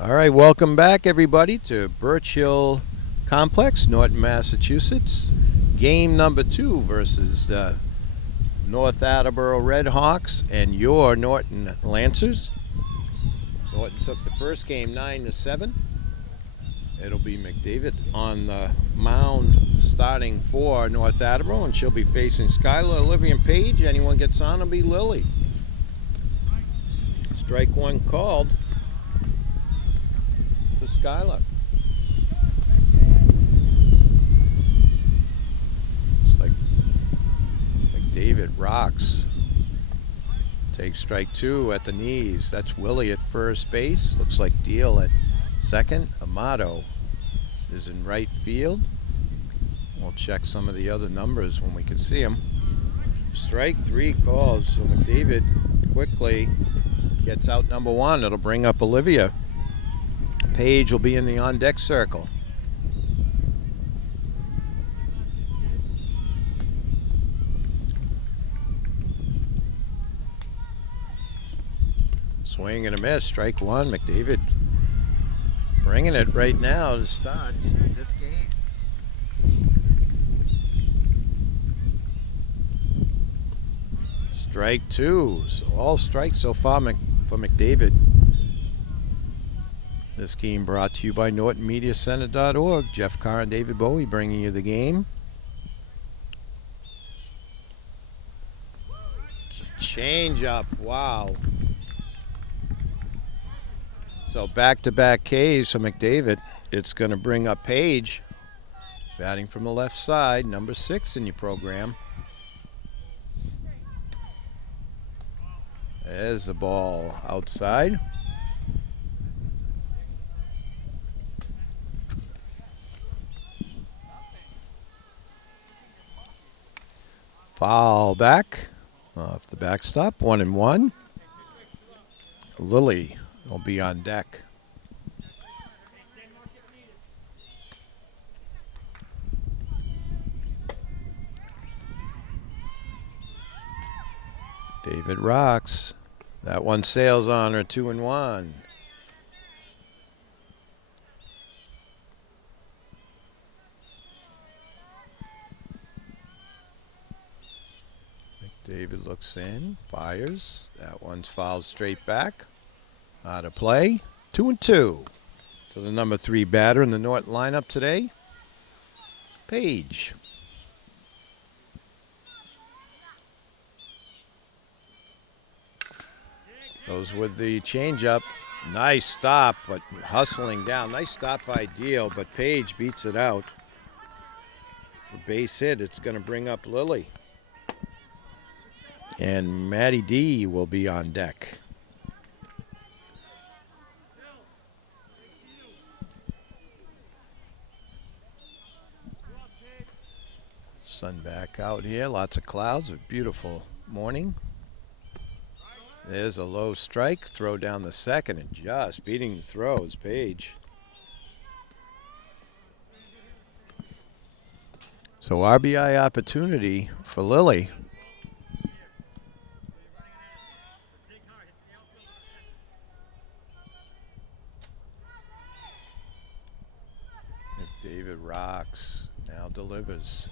All right, welcome back, everybody, to Birch Hill Complex, Norton, Massachusetts. Game number 2 versus the North Attleboro Redhawks and your Norton Lancers. Norton took the first game 9-7. It'll be McDavid on the mound starting for North Attleboro, and she'll be facing Skylar, Olivia, and Paige. Anyone gets on will be Lily. Strike one called to Skylar. It's like McDavid rocks. Takes strike 2 at the knees. That's Willie at first base. Looks like Deal at second. Amato is in right field. We'll check some of the other numbers when we can see them. Strike 3 called, so McDavid quickly gets out number 1. It'll bring up Olivia. Paige will be in the on-deck circle. Swing and a miss, strike 1. McDavid bringing it right now to start this game. Strike 2, so all strikes so far for McDavid. This game brought to you by NortonMediaCenter.org. Jeff Carr and David Bowie bringing you the game. Change up, wow. So back-to-back Ks for McDavid. It's going to bring up Paige, batting from the left side, number 6 in your program. There's the ball outside. Foul back off the backstop, 1-1. Lily will be on deck. David rocks. That one sails on her, 2-1. David looks in, fires. That one's fouled straight back. Out of play. 2-2. To the number 3 batter in the Norton lineup today, Paige. Goes with the changeup. Nice stop, but hustling down. Nice stop by Deal, but Paige beats it out. For base hit, it's going to bring up Lily. And Maddie D will be on deck. Sun back out here, lots of clouds, a beautiful morning. There's a low strike, throw down the second, and just beating the throw is Paige. So RBI opportunity for Lily. David rocks, now delivers.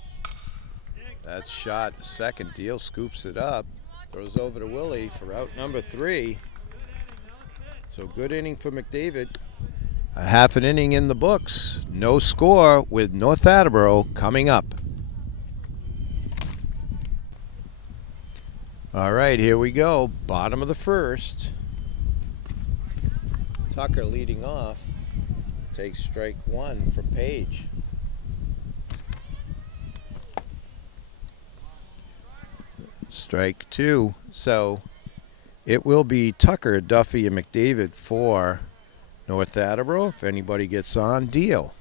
That's shot second. Deal scoops it up, throws over to Willie for out number 3. So good inning for McDavid. A half an inning in the books. No score with North Attleboro coming up. All right, here we go. Bottom of the first. Tucker leading off. Takes strike 1 from Paige. Strike 2. So it will be Tucker, Duffy, and McDavid for North Attleboro. If anybody gets on, Deal.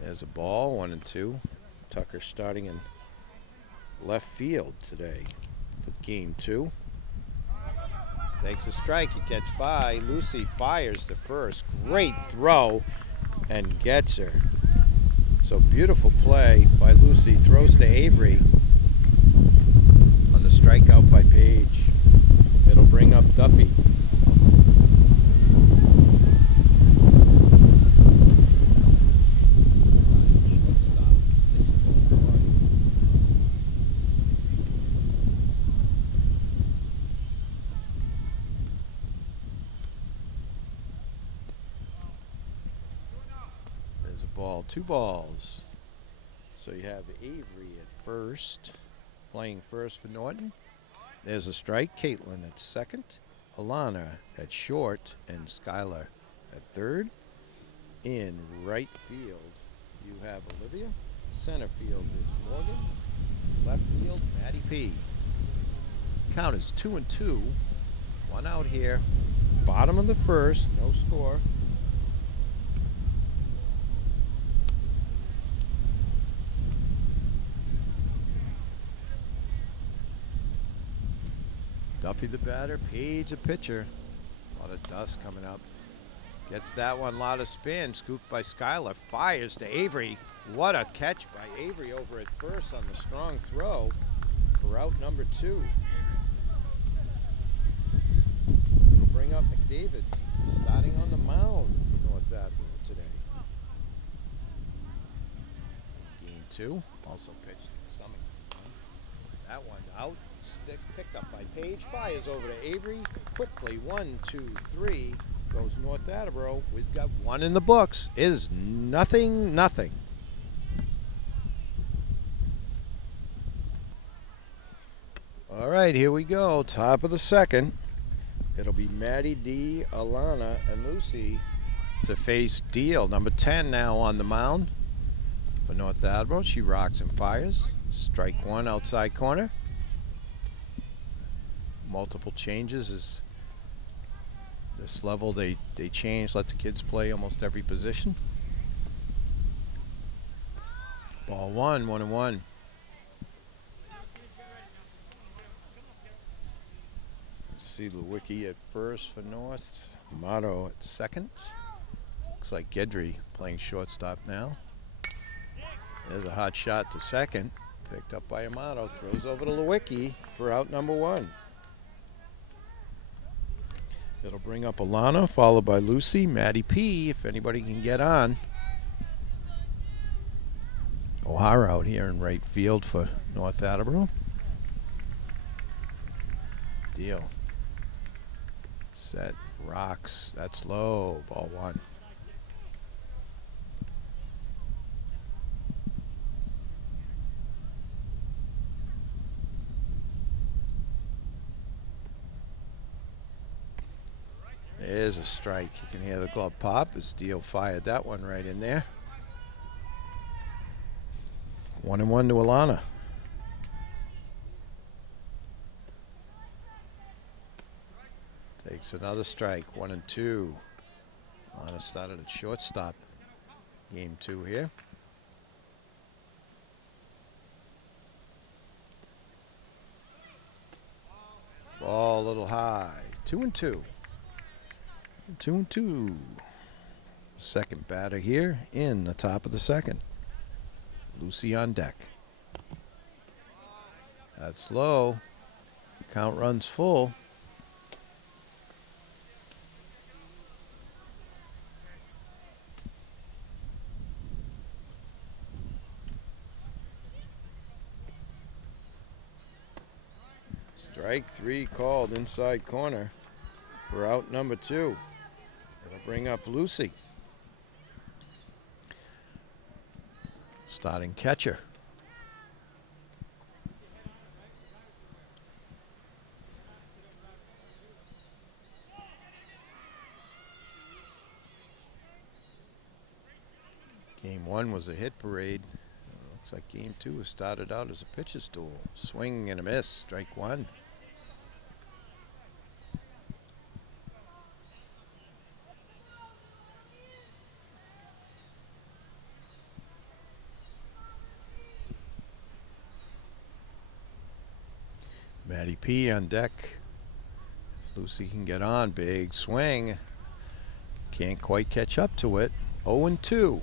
There's a ball, 1-2. Tucker starting in left field today for game 2. Takes a strike, he gets by. Lucy fires to first. Great throw and gets her. So beautiful play by Lucy. Throws to Avery on the strikeout by Paige. It'll bring up Duffy. ball, 2 balls. So you have Avery at first, playing first for Norton. There's a strike. Caitlin at second, Alana at short, and Skylar at third. In right field, you have Olivia. Center field is Morgan. Left field, Maddie P. Count is 2-2. 1 out here. Bottom of the first, no score. Duffy the batter, Paige the pitcher. A lot of dust coming up. Gets that one, a lot of spin. Scooped by Skylar. Fires to Avery. What a catch by Avery over at first on the strong throw for out number 2. It'll bring up McDavid, starting on the mound for North Attleboro today. Game 2, also pitched to Summit. That one out. Stick picked up by Paige. Fires over to Avery. Quickly, 1, 2, 3. Goes North Attleboro. We've got 1 in the books. Is nothing. All right, here we go. Top of the second. It'll be Maddie D, Alana, and Lucy to face Deal. Number 10 now on the mound for North Attleboro. She rocks and fires. Strike 1, outside corner. Multiple changes. Is this level they change, let the kids play almost every position. Ball 1, 1-1. See Lewicki at first for North. Amato at second. Looks like Gedry playing shortstop now. There's a hot shot to second. Picked up by Amato. Throws over to Lewicki for out number 1. It'll bring up Alana, followed by Lucy, Maddie P, if anybody can get on. O'Hara out here in right field for North Attleboro. Deal. Set, rocks, that's low, ball 1. There's a strike. You can hear the glove pop as Dio fired that one right in there. 1-1 to Alana. Takes another strike. 1-2. Alana started at shortstop. Game 2 here. Ball a little high. 2-2. 2-2. Second batter here in the top of the second. Lucy on deck. That's low. Count runs full. Strike 3 called inside corner for out number 2. It'll bring up Lucy. Starting catcher. Game 1 was a hit parade. Looks like game 2 was started out as a pitcher's duel. Swing and a miss. Strike 1. Maddie P on deck. If Lucy can get on, big swing. Can't quite catch up to it. 0-2.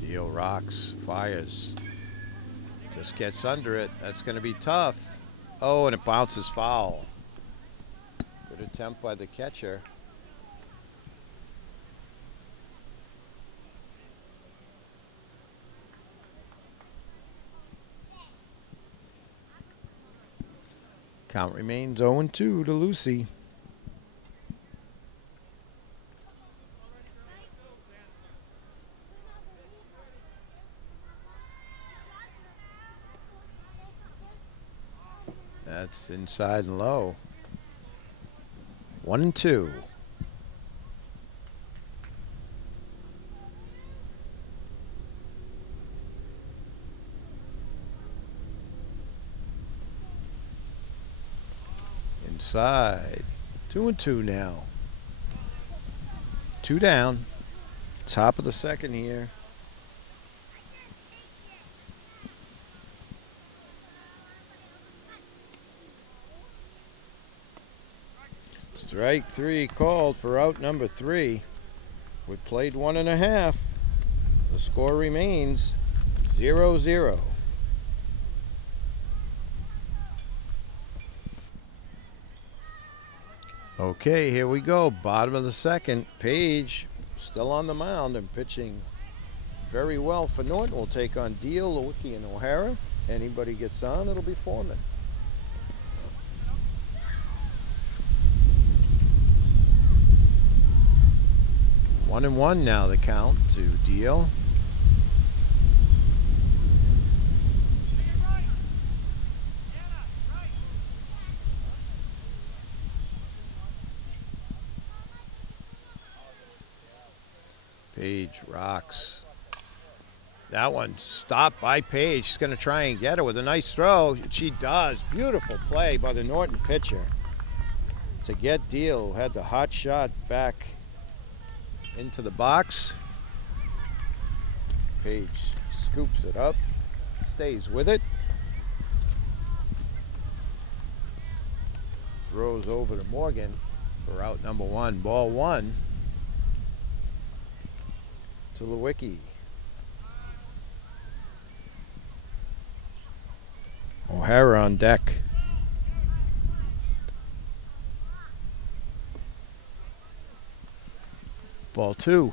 Dio rocks, fires. Just gets under it. That's going to be tough. Oh, and it bounces foul. Good attempt by the catcher. Count remains 0-2 to Lucy. That's inside and low. 1-2. Inside. 2-2 now. 2 down. Top of the second here. Strike 3 called for out number 3. We played 1.5. The score remains 0-0. Okay, here we go. Bottom of the second. Page still on the mound and pitching very well for Norton. We'll take on Deal, Lewicki, and O'Hara. Anybody gets on, it'll be Foreman. 1-1 now the count to Deal. Page rocks. That one stopped by Page. She's going to try and get her with a nice throw. She does. Beautiful play by the Norton pitcher to get Deal, who had the hot shot back into the box. Page scoops it up, stays with it. Throws over to Morgan for out number 1. Ball 1 to Lewicki. O'Hara on deck. Ball 2.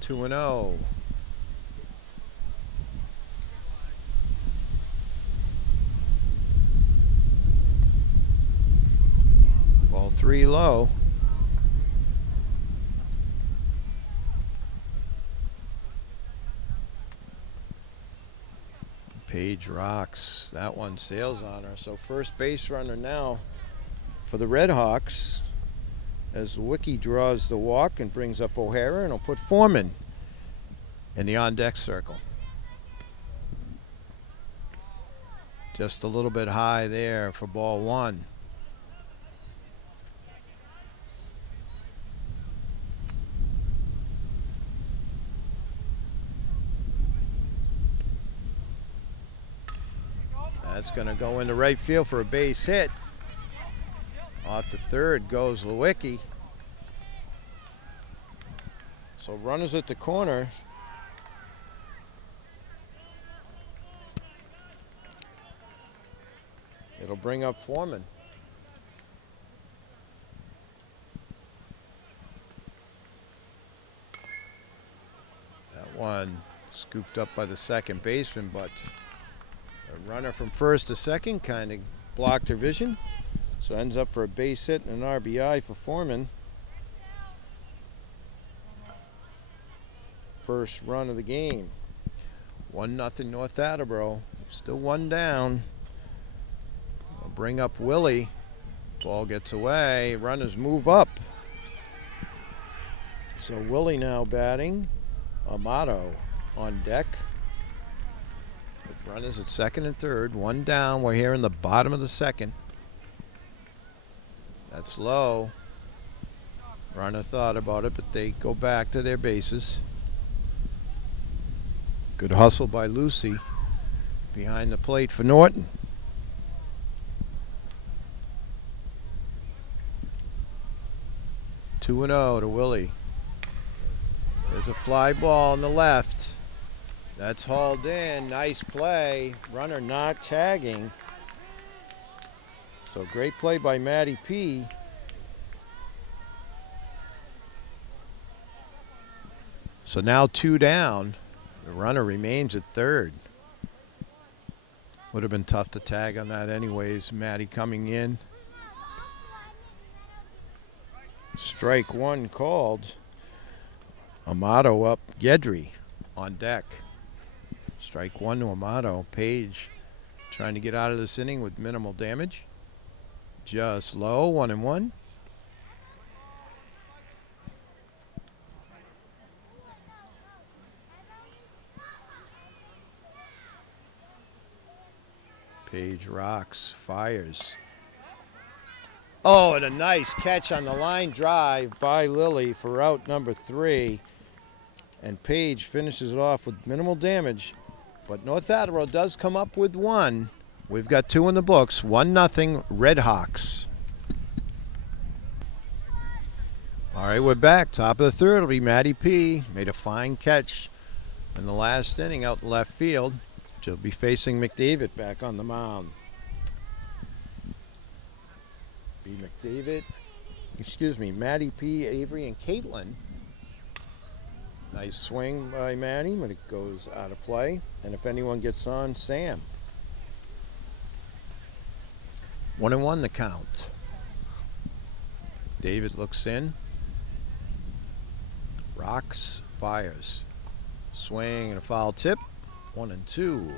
2-0. Ball 3 low. Page rocks. That one sails on her. So first base runner now for the Redhawks as Lewicki draws the walk and brings up O'Hara, and will put Foreman in the on-deck circle. Just a little bit high there for ball 1. That's going to go into right field for a base hit. Off to third goes Lewicki. So runners at the corner. It'll bring up Foreman. That one scooped up by the second baseman, but a runner from first to second kind of blocked her vision. So ends up for a base hit and an RBI for Foreman. First run of the game. 1-0 North Attleboro. Still 1 down. I'll bring up Willie. Ball gets away. Runners move up. So Willie now batting. Amato on deck. With runners at second and third. 1 down. We're here in the bottom of the second. That's low. Runner thought about it, but they go back to their bases. Good hustle by Lucy behind the plate for Norton. Two and 0 to Willie. There's a fly ball on the left. That's hauled in. Nice play. Runner not tagging. So great play by Matty P. So now 2 down. The runner remains at third. Would have been tough to tag on that anyways. Maddie coming in. Strike one called. Amato up. Gedry on deck. Strike one to Amato. Page trying to get out of this inning with minimal damage. Just low, 1-1. Page rocks, fires. Oh, and a nice catch on the line drive by Lilly for out number 3. And Page finishes it off with minimal damage. But North Attleboro does come up with 1. We've got 2 in the books. 1-0 Redhawks. All right, we're back. Top of the 3rd will be Maddie P. Made a fine catch in the last inning out in left field. She'll be facing McDavid back on the mound. Maddie P, Avery, and Caitlin. Nice swing by Maddie, but it goes out of play. And if anyone gets on, Sam. 1-1 the count. David looks in. Rocks, fires. Swing and a foul tip. 1-2.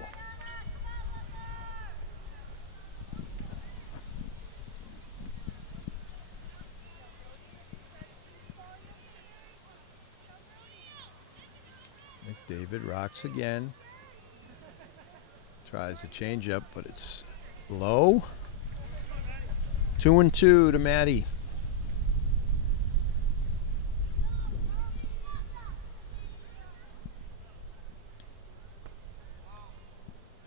McDavid rocks again. Tries to change up, but it's low. 2-2 to Maddie.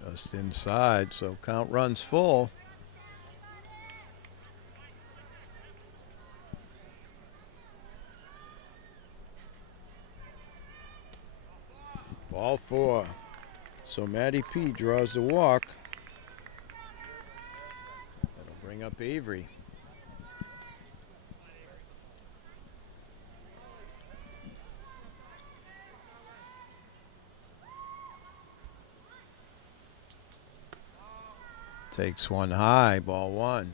Just inside, so count runs full. Ball 4. So Maddie P draws the walk. That'll bring up Avery. Takes one high, ball 1.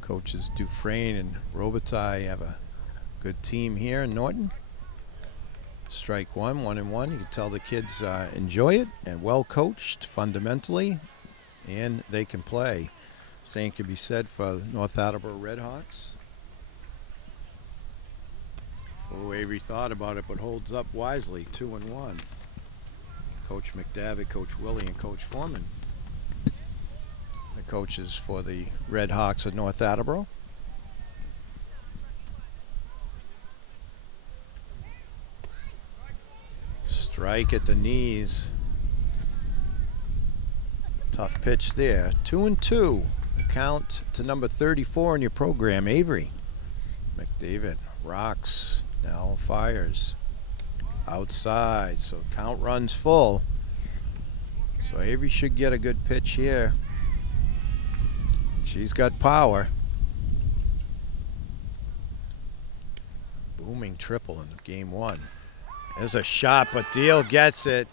Coaches Dufresne and Robitaille have a good team here in Norton. Strike one, 1-1. You can tell the kids enjoy it and well coached fundamentally, and they can play. Same can be said for North Attleboro Redhawks. Oh, Avery thought about it, but holds up wisely. 2-1. Coach McDavitt, Coach Willie, and Coach Foreman. The coaches for the Redhawks of North Attleboro. Strike at the knees. Tough pitch there. 2-2. The count to number 34 in your program, Avery. McDavid rocks. Now fires outside, so count runs full. So Avery should get a good pitch here. She's got power. Booming triple in game 1. There's a shot, but Deal gets it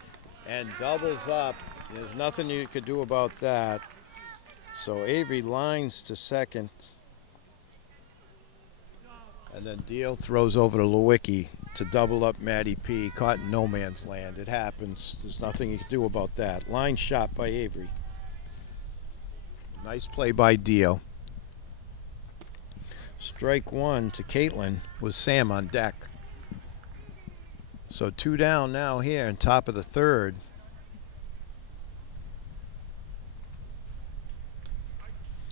and doubles up. There's nothing you could do about that. So Avery lines to second. And then Deal throws over to Lewicki to double up Maddie P. Caught in no man's land. It happens. There's nothing you can do about that. Line shot by Avery. Nice play by Deal. Strike one to Caitlin with Sam on deck. So 2 down now here in top of the 3rd.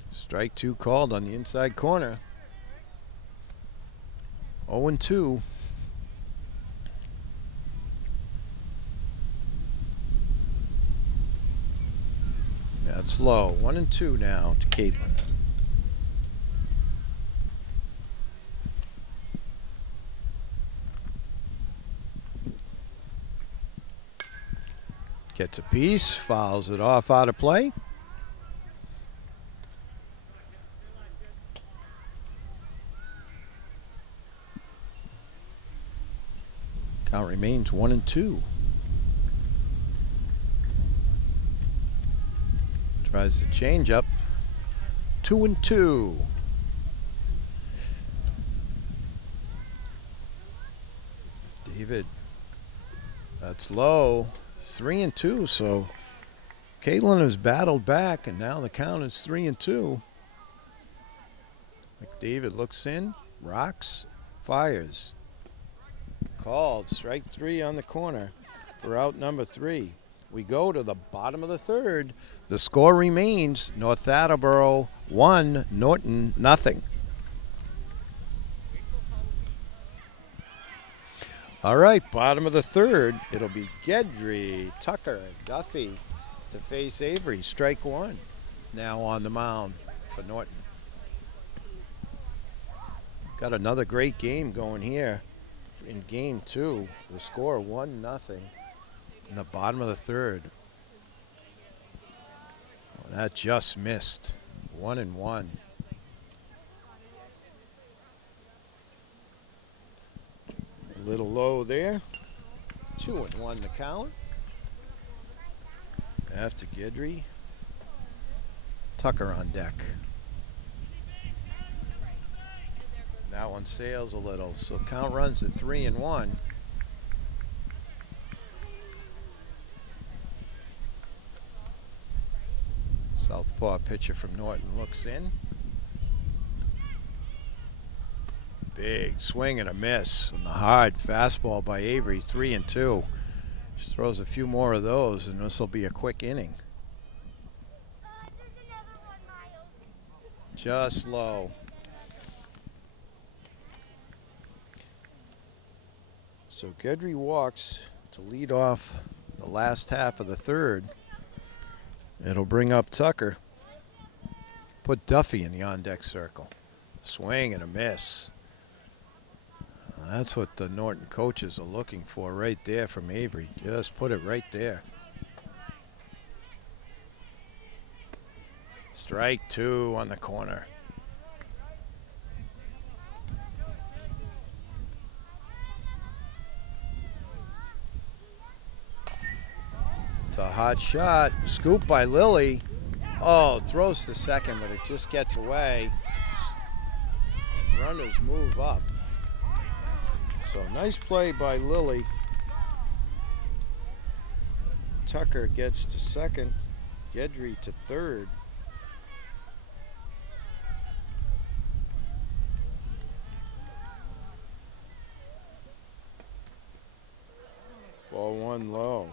Strike 2 called on the inside corner. 0-2. That's low. 1-2 now to Caitlin. Gets a piece, fouls it off out of play. Count remains 1-2. Tries the change up. 2-2. David. That's low. 3-2. So Caitlin has battled back, and now the count is 3-2. McDavid looks in, rocks, fires. Called. Strike 3 on the corner for out number 3. We go to the bottom of the third. The score remains North Attleboro 1, Norton nothing. All right, bottom of the third. It'll be Gedry, Tucker, Duffy to face Avery. Strike 1 now on the mound for Norton. Got another great game going here in game 2. The score 1-0 in the bottom of the third. Well, that just missed. 1-1. A little low there. 2-1 the count. After Gedry. Tucker on deck. That one sails a little, so count runs at 3-1. Southpaw pitcher from Norton looks in. Big swing and a miss on the hard fastball by Avery. 3-2. She throws a few more of those, and this will be a quick inning. Just low. So Gedry walks to lead off the last half of the third. It'll bring up Tucker. Put Duffy in the on-deck circle. Swing and a miss. That's what the Norton coaches are looking for right there from Avery. Just put it right there. Strike 2 on the corner. It's a hot shot. Scoop by Lilly. Oh, throws to second, but it just gets away. And runners move up. So nice play by Lilly. Tucker gets to second. Gedry to third. Ball 1 low.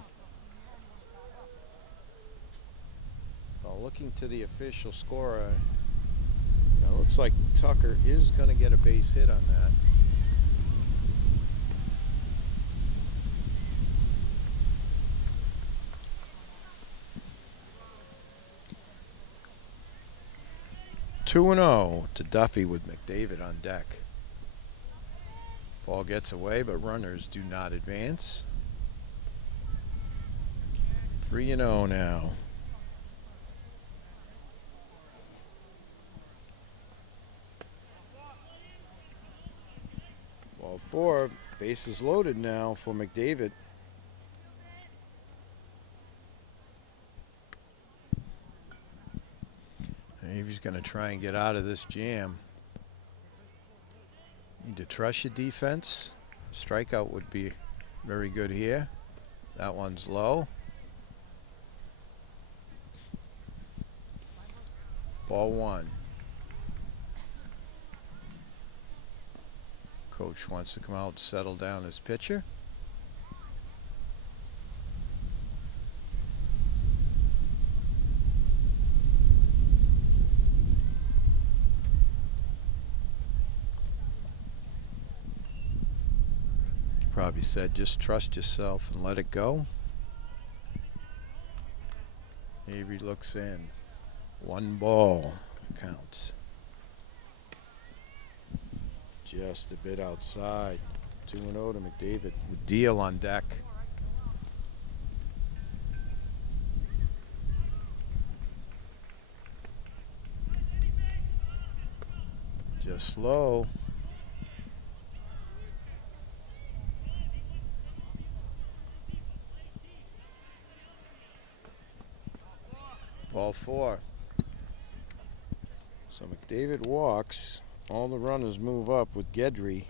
So looking to the official scorer, it looks like Tucker is going to get a base hit on that. Two and 0 to Duffy with McDavid on deck. Ball gets away, but runners do not advance. 3-0 now. Ball 4, bases loaded now for McDavid. Avery's going to try and get out of this jam. Need to trust your defense. Strikeout would be very good here. That one's low. Ball 1. Coach wants to come out and settle down his pitcher. Probably said just trust yourself and let it go. Avery looks in. 1 ball counts. Just a bit outside. 2-0 to McDavid with Deal on deck. Just low. Ball 4. So McDavid walks. All the runners move up with Gedry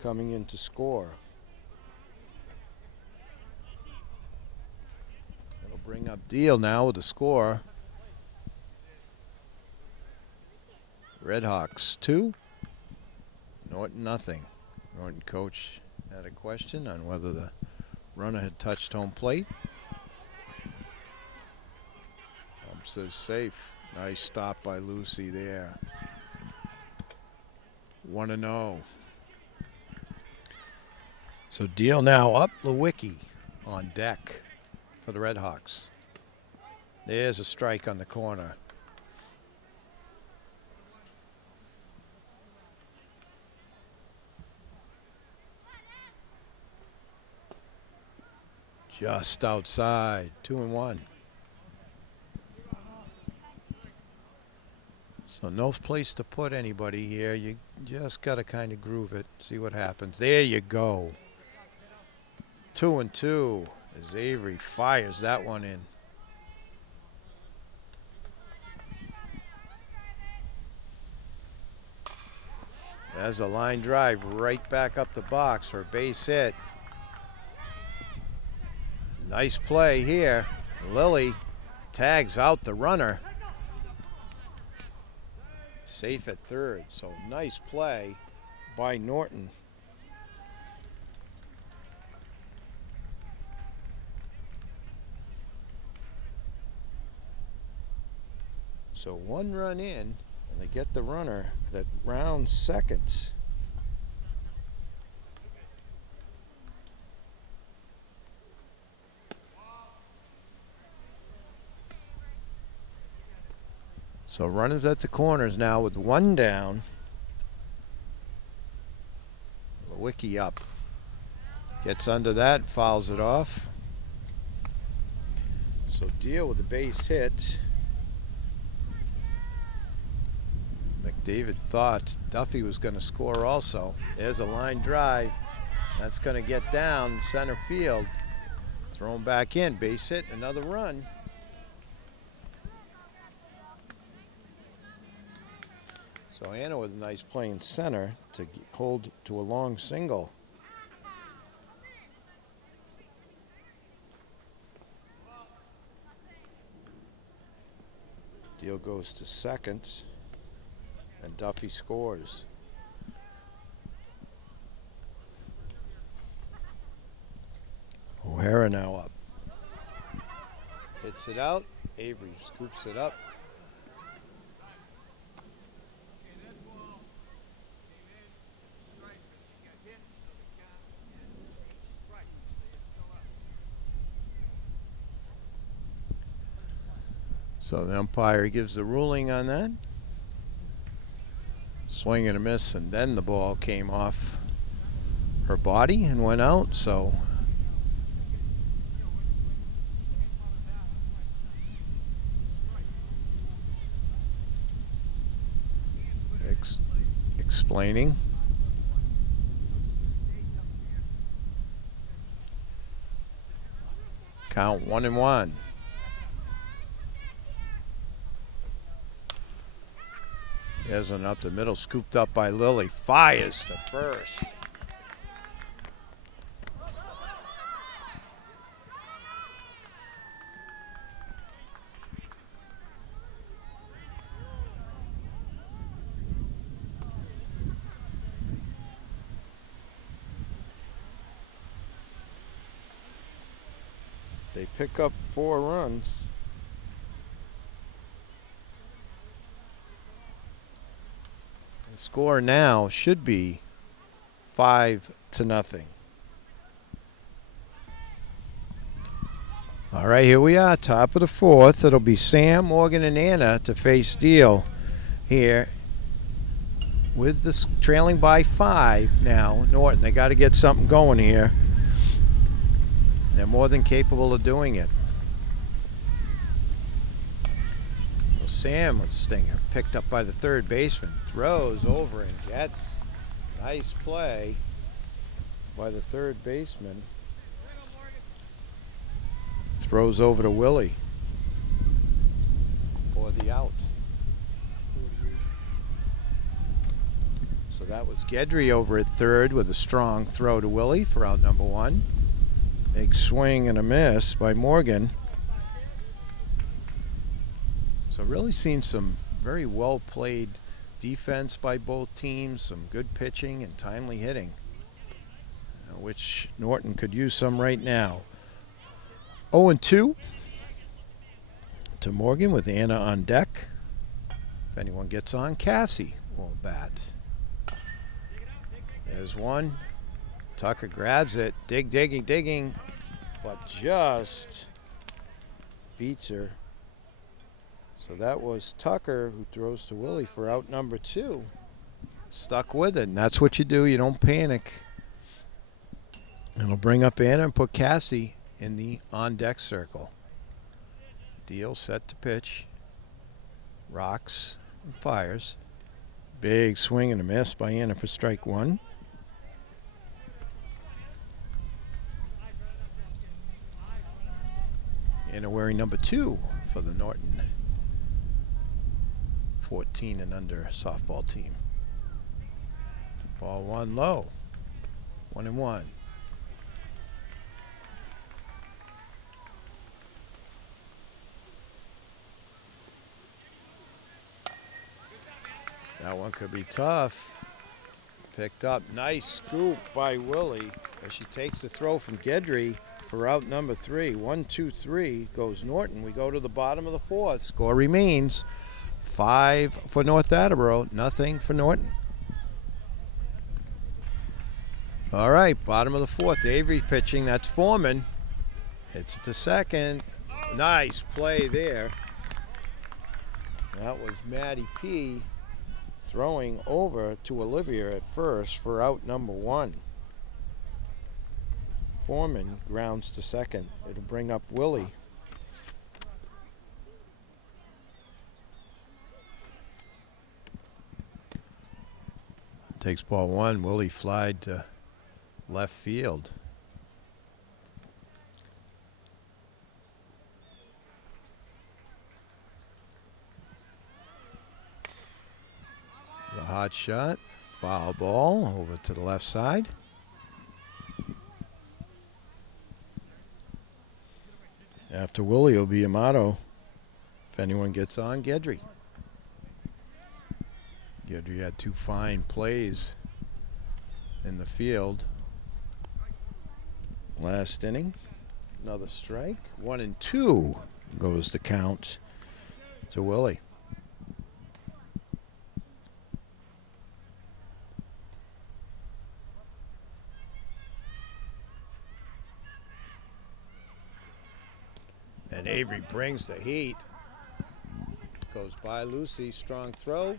coming in to score. It'll bring up Deal now with the score. Redhawks 2. Norton nothing. Norton coach had a question on whether the runner had touched home plate. Says safe. Nice stop by Lucy there. 1-0. So Deal now up. Lewicki on deck for the Redhawks. There's a strike on the corner. Just outside. 2-1. So no place to put anybody here. You just got to kind of groove it, see what happens. There you go. 2-2 as Avery fires that one in. There's a line drive right back up the box for a base hit. Nice play here. Lilly tags out the runner. Safe at third, so nice play by Norton. So 1 run in, and they get the runner that rounds seconds. So runners at the corners now with 1 down. Lewicki up. Gets under that, fouls it off. So Deal with the base hit. McDavid thought Duffy was going to score also. There's a line drive. That's going to get down center field. Thrown back in, base hit, another run. So Anna with a nice play in center to hold to a long single. Deal goes to second, and Duffy scores. O'Hara now up. Hits it out. Avery scoops it up. So the umpire gives the ruling on that. Swing and a miss, and then the ball came off her body and went out. So explaining. Count 1-1. There's one up the middle, scooped up by Lilly. Fires to first. They pick up 4 runs. The score now should be 5-0. All right, here we are, top of the 4th. It'll be Sam, Morgan, and Anna to face Deal here with the trailing by 5 now. Norton, they got to get something going here. They're more than capable of doing it. Well, Sam with Stinger, picked up by the third baseman, throws over and gets. Nice play by the third baseman. Throws over to Willie. for the out. So that was Gedry over at third with a strong throw to Willie for out number one. Big swing and a miss by Morgan. So really seen some very well played defense by both teams, some good pitching and timely hitting, which Norton could use some right now. 0-2 to Morgan with Anna on deck. If anyone gets on, Cassie will bat. There's one. Tucker grabs it. Digging. But just beats her. So that was Tucker, who throws to Willie for out number two. Stuck with it, and that's what you do. You don't panic. It'll bring up Anna and put Cassie in the on-deck circle. Deal set to pitch. Rocks and fires. Big swing and a miss by Anna for strike one. Anna wearing number 2 for the Norton 14 and under softball team. Ball one low. 1-1. That one could be tough. Picked up. Nice scoop by Willie as she takes the throw from Gedry for out number 3. 1-2-3 goes Norton. We go to the bottom of the fourth. Score remains 5 for North Attleboro, nothing for Norton. All right, bottom of the fourth. Avery pitching. That's Foreman. Hits it to second. Nice play there. That was Maddie P. throwing over to Olivia at first for out number 1. Foreman grounds to second. It'll bring up Willie. Takes ball one. Willie flied to left field. The hot shot. Foul ball over to the left side. After Willie will be Amato. If anyone gets on, Gedry. Gedry had 2 fine plays in the field last inning. Another strike. 1-2 goes the count to Willie. And Avery brings the heat. Goes by Lucy. Strong throw.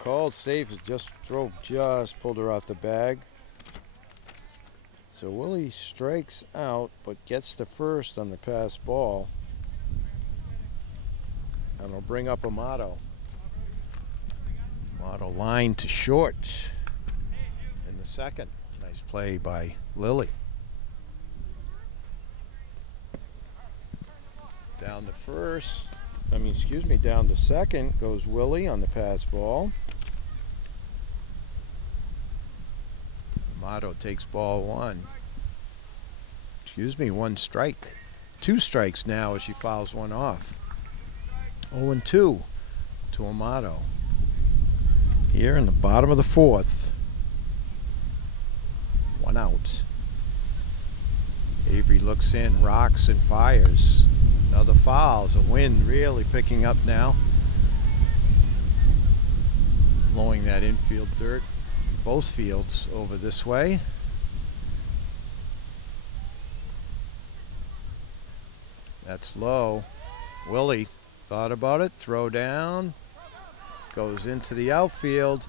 Called safe. Just pulled her off the bag. So Willie strikes out, but gets to first on the pass ball. And it'll bring up Amato. Amato line to short in the second. Nice play by Lily. Down to second goes Willie on the pass ball. Amato takes ball one. 1 strike. 2 strikes now as she fouls one off. 0-2 to Amato. Here in the bottom of the fourth. 1 out. Avery looks in, rocks and fires. Another foul. The wind really picking up now. Blowing that infield dirt in both fields over this way. That's low. Willie thought about it. Throw down. Goes into the outfield.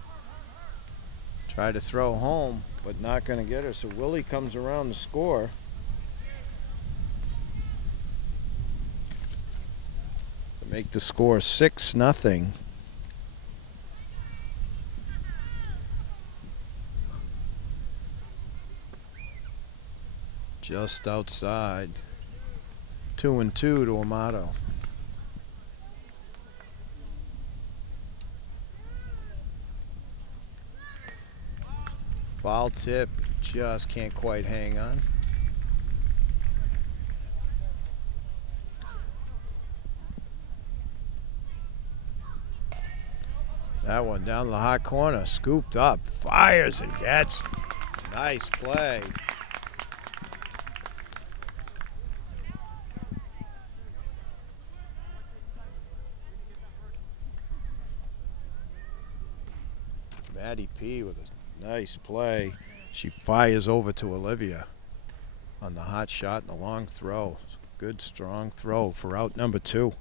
Try to throw home, but not going to get her. So Willie comes around to score. Make the score 6-0. Just outside. 2-2 to Amato. Foul tip, just can't quite hang on. That one down the hot corner, scooped up, fires and gets. Nice play. Maddie P with a nice play. She fires over to Olivia on the hot shot and a long throw. Good, strong throw for out number 2.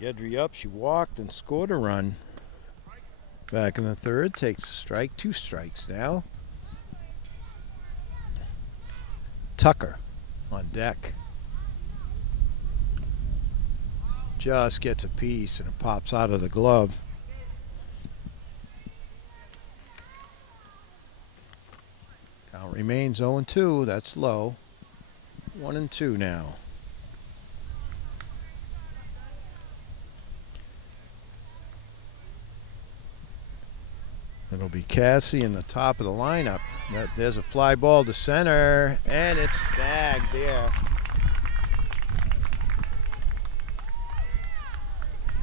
Gedry up, she walked and scored a run. Back in the third, takes a strike, 2 strikes now. Tucker on deck. Just gets a piece and it pops out of the glove. Count remains 0-2, that's low. 1-2 now. It'll be Cassie in the top of the lineup. There's a fly ball to center, and it's snagged there.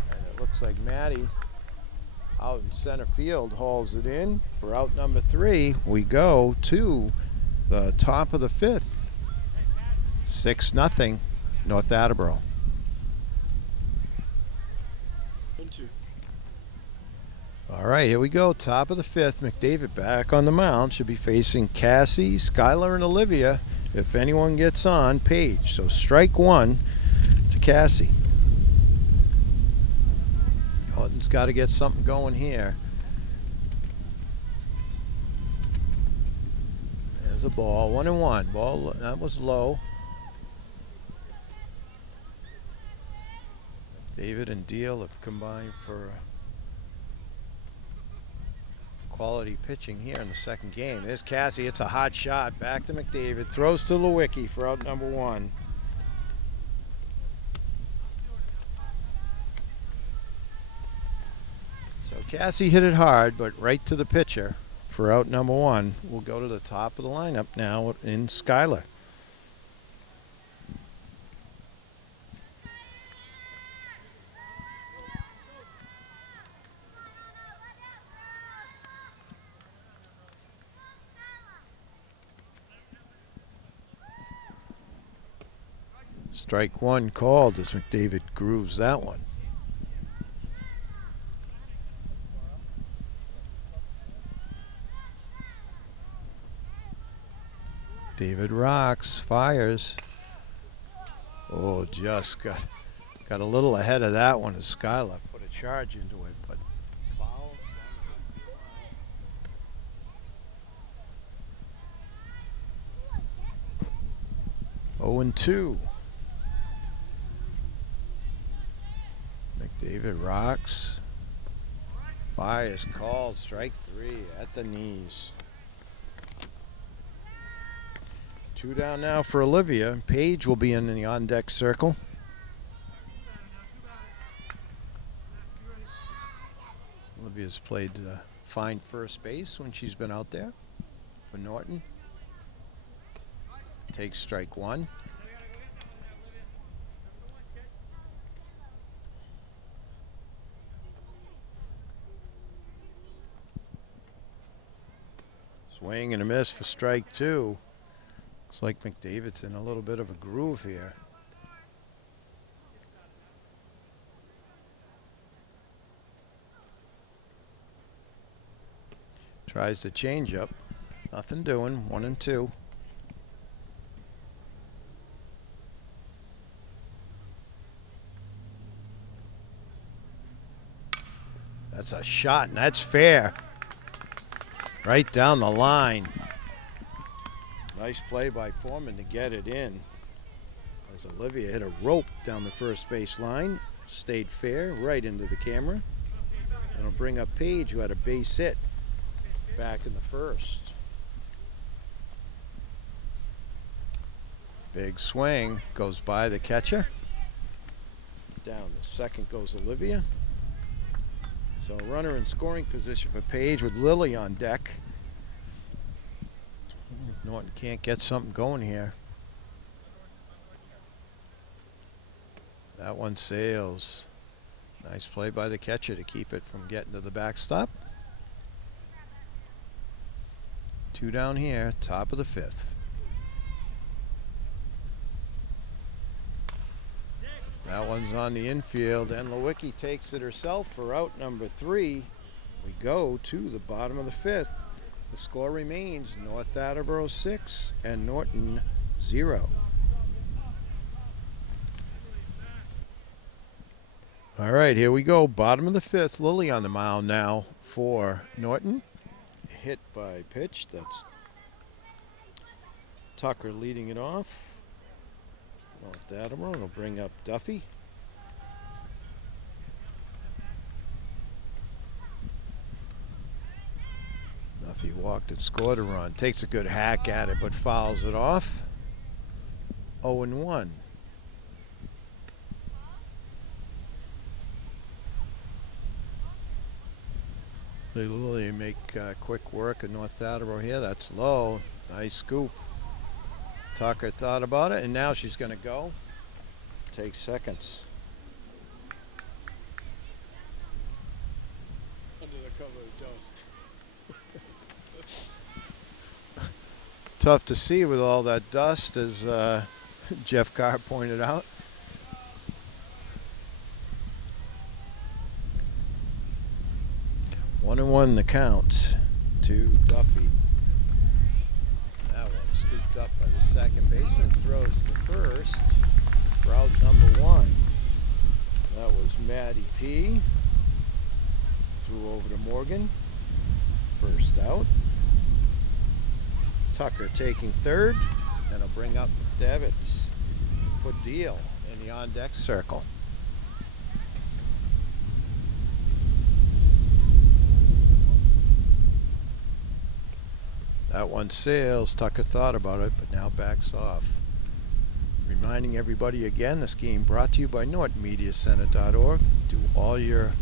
And it looks like Maddie out in center field hauls it in for out number 3. We go to the top of the 5th. 6-0, North Attleboro. All right, here we go. Top of the 5th. McDavid back on the mound. Should be facing Cassie, Skylar, and Olivia. If anyone gets on, Paige. So strike 1 to Cassie. Norton's got to get something going here. There's a ball. 1-1. Ball, that was low. David and Deal have combined for quality pitching here in the second game. There's Cassie. It's a hot shot. Back to McDavid. Throws to Lewicki for out number 1. So Cassie hit it hard, but right to the pitcher for out number 1. We'll go to the top of the lineup now in Skylar. Strike 1 called as McDavid grooves that one. David rocks, fires. Oh, just got a little ahead of that one as Skylar put a charge into it, but foul. 0-2. McDavid rocks. Fires called. Strike 3 at the knees. 2 down now for Olivia. Paige will be in the on-deck circle. Olivia's played fine first base when she's been out there for Norton. Takes strike 1. Swing and a miss for strike 2. Looks like McDavid's in a little bit of a groove here. Tries the changeup. Nothing doing. 1-2. That's a shot, and that's fair. Right down the line. Nice play by Foreman to get it in. As Olivia hit a rope down the first base line. Stayed fair right into the camera. That'll bring up Paige, who had a base hit back in the first. Big swing goes by the catcher. Down the second goes Olivia. So runner in scoring position for Page with Lily on deck. Norton can't get something going here. That one sails. Nice play by the catcher to keep it from getting to the backstop. 2 down here, top of the 5th. That one's on the infield, and Lewicki takes it herself for out number 3. We go to the bottom of the 5th. The score remains North Attleboro 6 and Norton 0. All right, here we go. Bottom of the 5th. Lily on the mound now for Norton. Hit by pitch. That's Tucker leading it off. North Attleboro will bring up Duffy. Duffy walked and scored a run. Takes a good hack at it, but fouls it off. 0-1. They really make quick work of North Attleboro here. That's low. Nice scoop. Tucker thought about it, and now she's going to go. Take seconds. Under the cover of dust. Tough to see with all that dust, as Jeff Carr pointed out. One and one the count to Duffy. That one scooped up by the second baseman, throws to first. Route number 1. That was Maddie P. Threw over to Morgan. First out. Tucker taking third, and he'll bring up Devitz. Put Deal in the on-deck circle. That one sails. Tucker thought about it, but now backs off. Reminding everybody again, this game brought to you by NortonMediaCenter.org. Do all your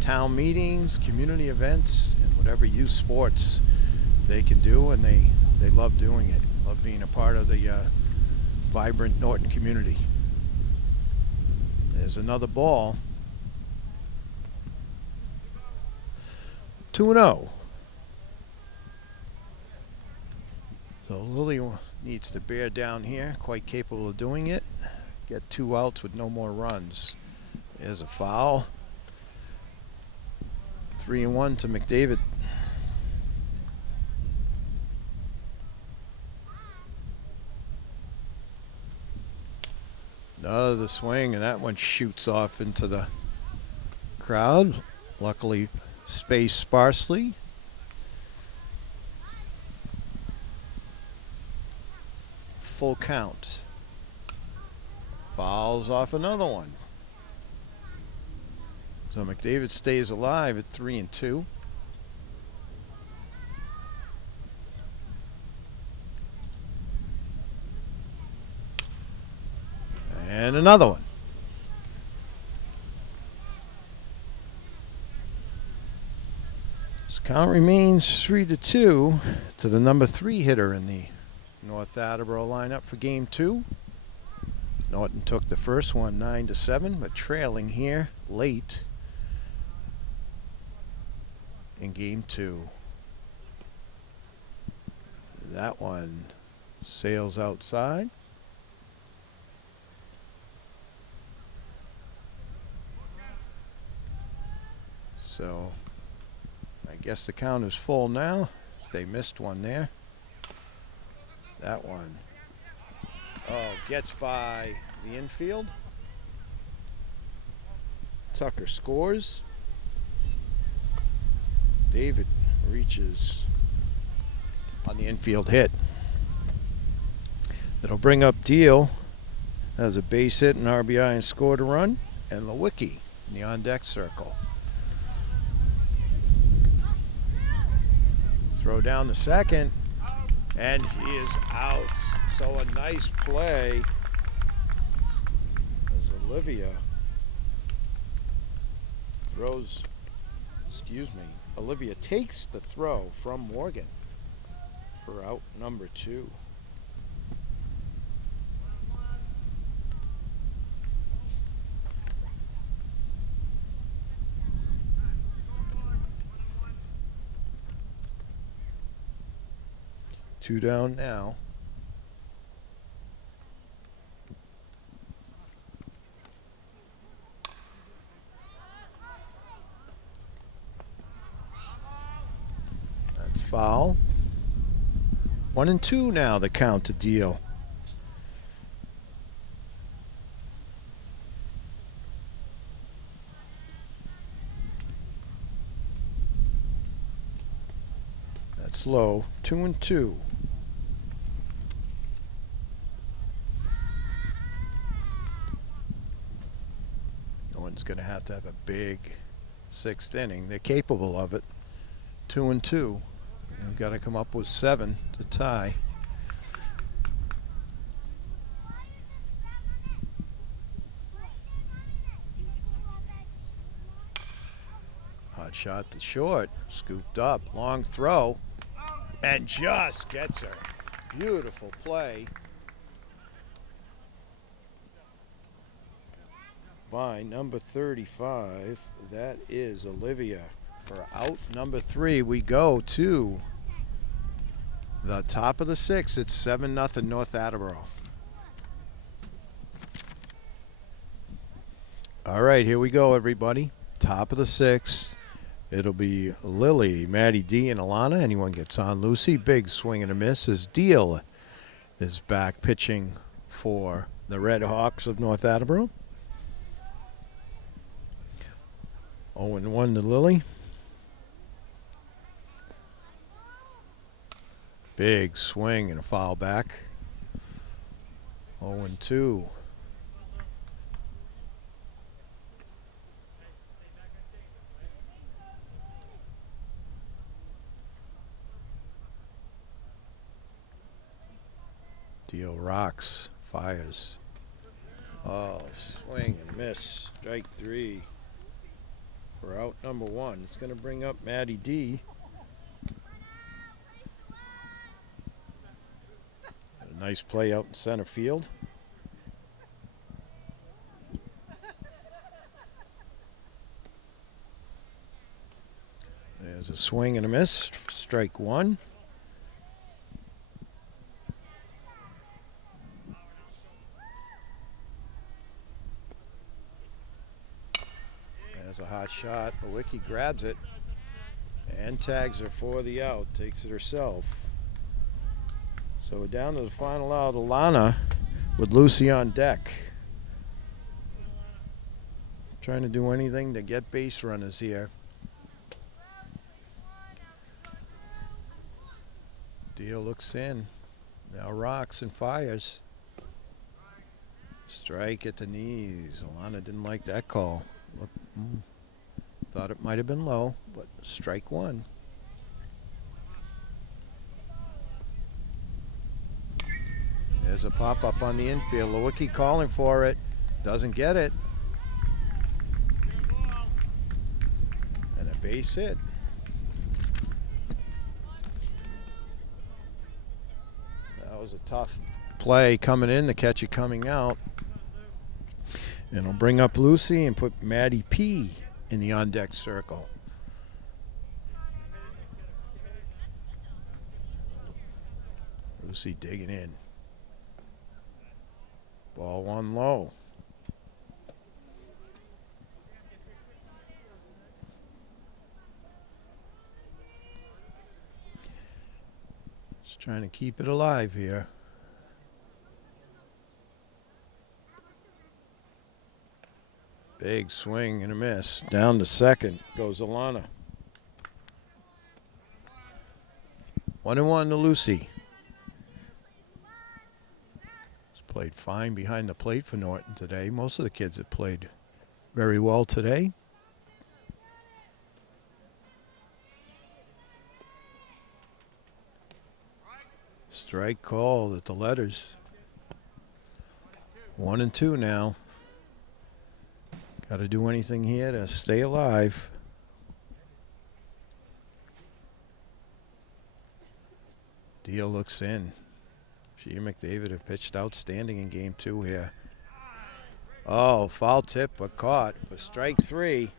town meetings, community events, and whatever youth sports they can do, and they love doing it. Love being a part of the vibrant Norton community. There's another ball. 2-0. So Lily needs to bear down here, quite capable of doing it. Get 2 outs with no more runs. There's a foul. 3-1 to McDavid. Another swing, and that one shoots off into the crowd. Luckily spaced sparsely. Full count. Fouls off another one. So McDavid stays alive at 3-2. And another one. This count remains 3-2 to the number 3 hitter in the North Attleboro lineup for game 2. Norton took the first one 9-7, but trailing here late in game 2. That one sails outside. So I guess the count is full now. They missed one there. That one, gets by the infield. Tucker scores. David reaches on the infield hit. It'll bring up Deal as a base hit and RBI and scored a run, and Lewicki in the on-deck circle. Throw down the second. And he is out. So a nice play as Olivia throws excuse me, Olivia takes the throw from Morgan for out number 2. Two down now. That's foul. 1 and 2 now, the count to deal. That's low. 2 and 2. Norton's going to have a big 6th inning. They're capable of it. 2 and 2. We've got to come up with 7 to tie. Hot shot to short. Scooped up. Long throw. And just gets her. Beautiful play by number 35. That is Olivia. For out number 3, we go to the top of the 6th. It's 7-0 North Attleboro. All right, here we go, everybody. Top of the 6th. It'll be Lily, Maddie D, and Alana. Anyone gets on Lucy. Big swing and a miss as Deal is back pitching for the Redhawks of North Attleboro. 0-1 to Lily. Big swing and a foul back. 0-2. Deal rocks, fires. Oh, swing and miss. Strike 3 for out number 1. It's going to bring up Maddie D. A nice play out in center field. There's a swing and a miss. Strike 1. There's a hot shot. Wicki grabs it and tags her for the out. Takes it herself. So we're down to the final out. Alana with Lucy on deck. Trying to do anything to get base runners here. Deal looks in. Now rocks and fires. Strike at the knees. Alana didn't like that call. Look, thought it might have been low, but strike 1. There's a pop-up on the infield. Lewicki calling for it. Doesn't get it. And a base hit. That was a tough play coming in to catch it coming out. And we'll bring up Lucy and put Maddie P in the on-deck circle. Lucy digging in. Ball 1 low. Just trying to keep it alive here. Big swing and a miss. Down to second goes Alana. 1-1 to Lucy. He's played fine behind the plate for Norton today. Most of the kids have played very well today. Strike called at the letters. 1-2 now. Got to do anything here to stay alive. Deal looks in. She and McDavid have pitched outstanding in game 2 here. Oh, foul tip, but caught for strike 3.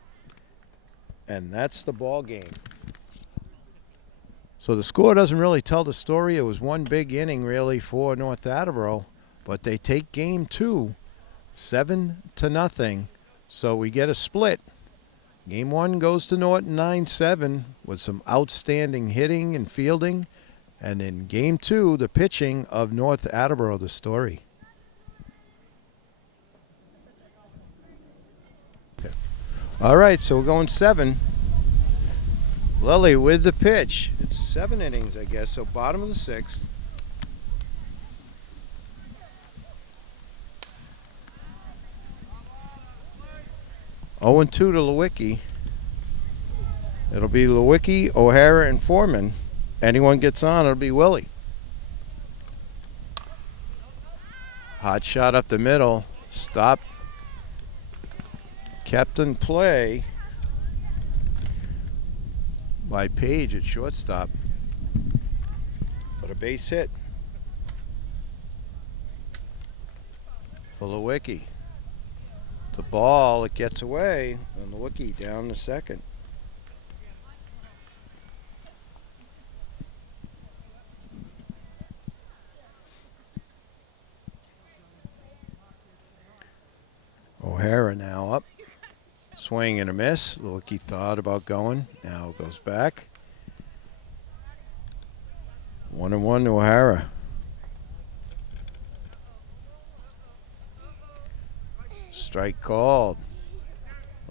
And that's the ball game. So the score doesn't really tell the story. It was one big inning really for North Attleboro, but they take game 2, 7-0. So we get a split. Game 1 goes to Norton 9-7 with some outstanding hitting and fielding. And in game 2, the pitching of North Attleboro, the story. Okay. All right, so we're going 7. Lily with the pitch. It's 7 innings, I guess, so bottom of the 6th. Oh, and 2 to Lewicki. It'll be Lewicki, O'Hara, and Foreman. Anyone gets on, it'll be Willie. Hot shot up the middle. Stop. Kept in play by Page at shortstop. But a base hit for Lewicki. The ball, it gets away, and Lewicki down to second. O'Hara now up. Swing and a miss. Lewicki thought about going. Now goes back. 1-1 to O'Hara. Strike called.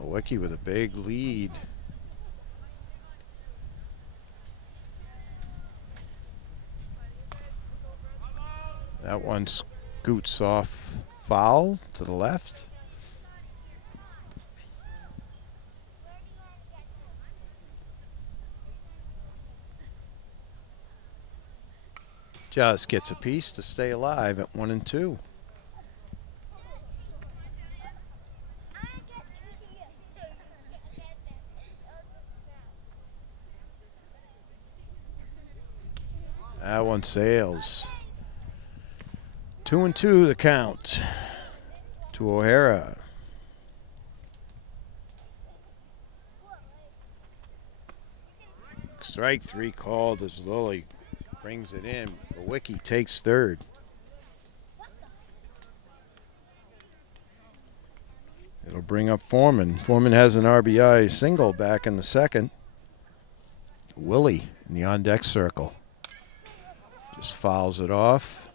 Lewicki with a big lead. That one scoots off foul to the left. Just gets a piece to stay alive at 1-2. That one sails. 2-2 the count to O'Hara. Strike 3 called as Lily brings it in. Lewicki takes third. It'll bring up Foreman. Foreman has an RBI single back in the second. Willie in the on-deck circle. Just fouls it off.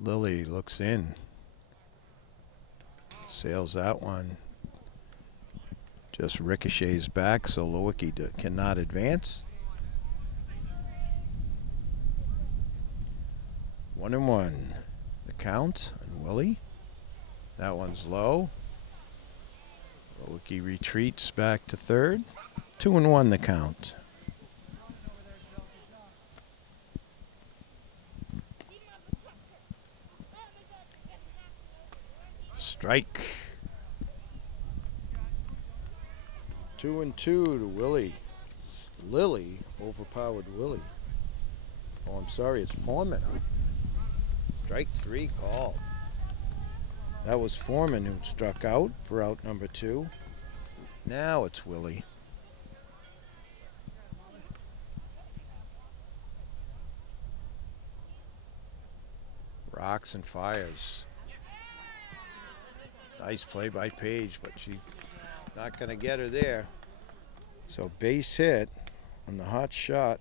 Lily looks in. Sails that one. Just ricochets back, so Lewicki cannot advance. 1-1. The count on Willie. That one's low. Lewicki retreats back to third. 2-1 the count. Strike. 2-2 to Willie. Lily overpowered Willie. Oh, I'm sorry, it's Foreman. Strike 3 called. That was Foreman who struck out for out number 2. Now it's Willie. Rocks and fires. Nice play by Page, but she's not going to get her there. So base hit on the hot shot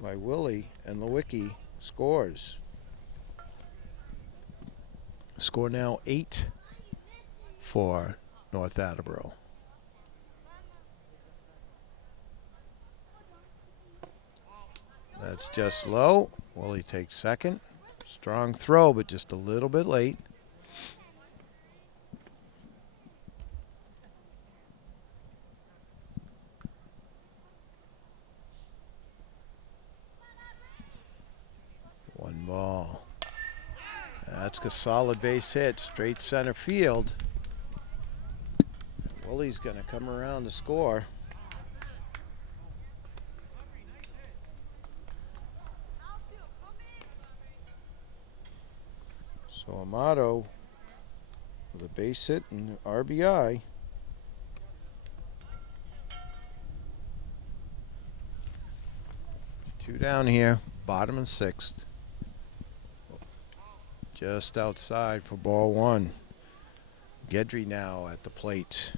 by Willie, and Lewicki scores. Score now 8 for North Attleboro. That's just low. Willie takes second. Strong throw, but just a little bit late. One ball. That's a solid base hit, straight center field. Willie's going to come around to score. So Amato with a base hit and RBI. Two down here, bottom of sixth. Just outside for ball one. Gedry now at the plate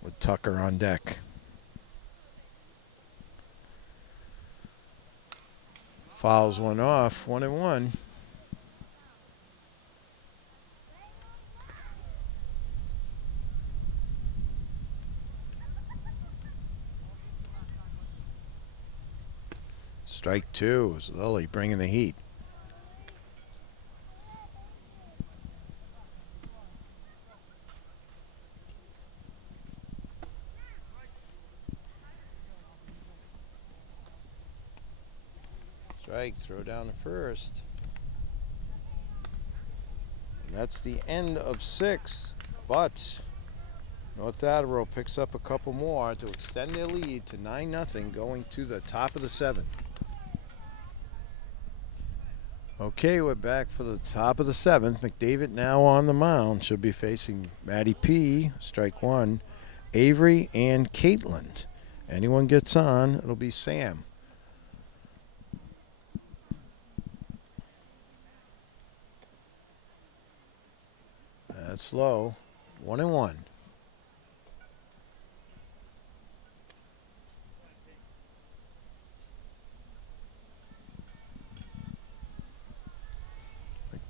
with Tucker on deck. Fouls one off, 1-1. Strike two is Lily bringing the heat. Strike, throw down to first. And that's the end of 6. But North Attleboro picks up a couple more to extend their lead to 9-0 going to the top of the 7th. Okay, we're back for the top of the 7th. McDavid now on the mound. Should be facing Matty P, strike one, Avery, and Caitlin. Anyone gets on, it'll be Sam. That's low. 1-1.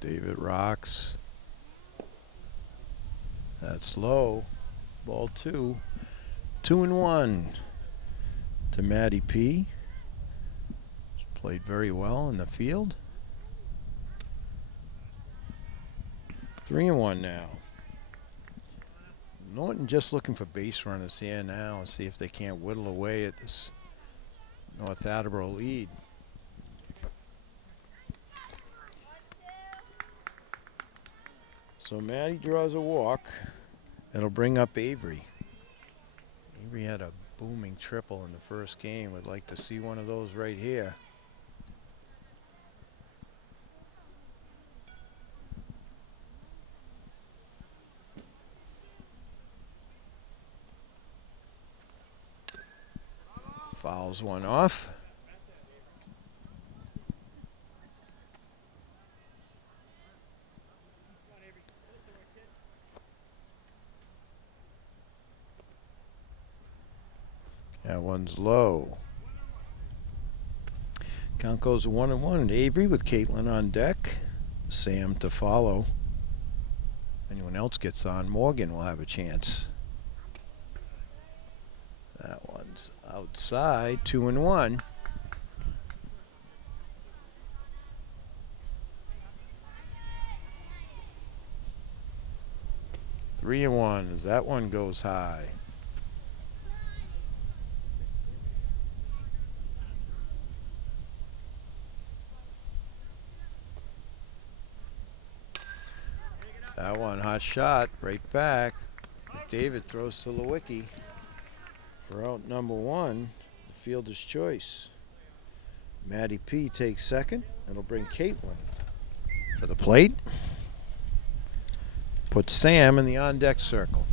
McDavid rocks. That's low. Ball 2. 2-1 to Matty P. Played very well in the field. 3-1 now. Norton just looking for base runners here now and see if they can't whittle away at this North Attleboro lead. So Matty draws a walk. It'll bring up Avery. Avery had a booming triple in the first game. Would like to see one of those right here. Fouls one off. That one's low. Count goes 1-1. Avery with Caitlin on deck. Sam to follow. Anyone else gets on, Morgan will have a chance. That one's outside. 2-1. Three and one as that one goes high. That one, hot shot, right back. McDavid throws to Lewicki for out number 1, the fielder's choice. Matty P takes second. It'll bring Caitlin to the plate. Put Sam in the on-deck circle.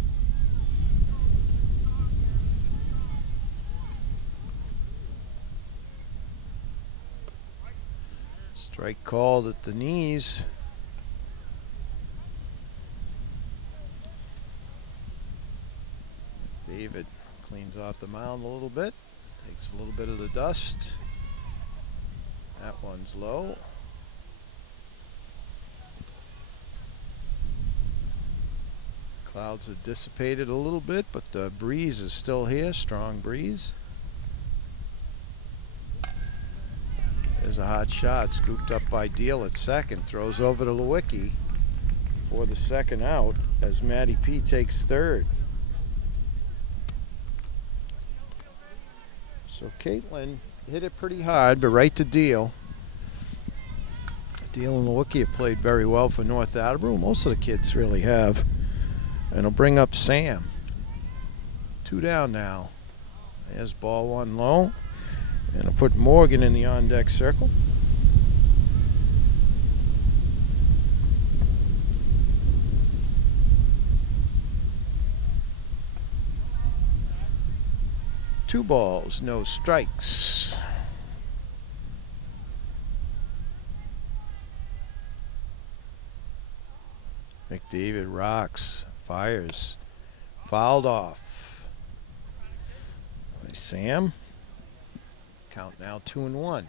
Strike called at the knees. David cleans off the mound a little bit, takes a little bit of the dust. That one's low. Clouds have dissipated a little bit, but the breeze is still here, strong breeze. There's a hot shot, scooped up by Deal at second, throws over to Lewicki for the second out as Matty P takes third. So Caitlin hit it pretty hard, but right to Deal. Deal and Lewicki have played very well for North Attleboro. Most of the kids really have. And it'll bring up Sam. 2 down now. There's ball 1 low. And I'll put Morgan in the on-deck circle. Two balls, no strikes. McDavid rocks, fires, fouled off by Sam. Count now 2-1.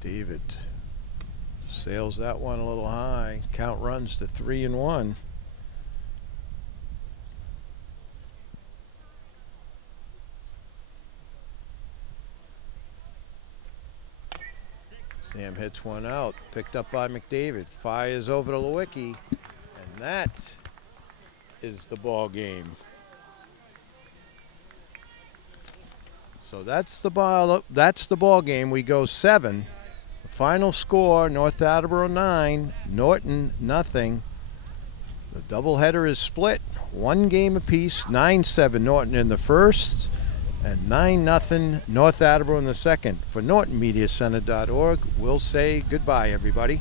David sails that one a little high. Count runs to 3-1. Sam hits one out, picked up by McDavid, fires over to Lewicki, and that is the ball game. So that's the ball game. We go 7. The final score: North Attleboro 9, Norton nothing. The doubleheader is split, 1 game apiece. 9-7 Norton in the first, and 9-0 North Attleboro in the second. For NortonMediaCenter.org, we'll say goodbye, everybody.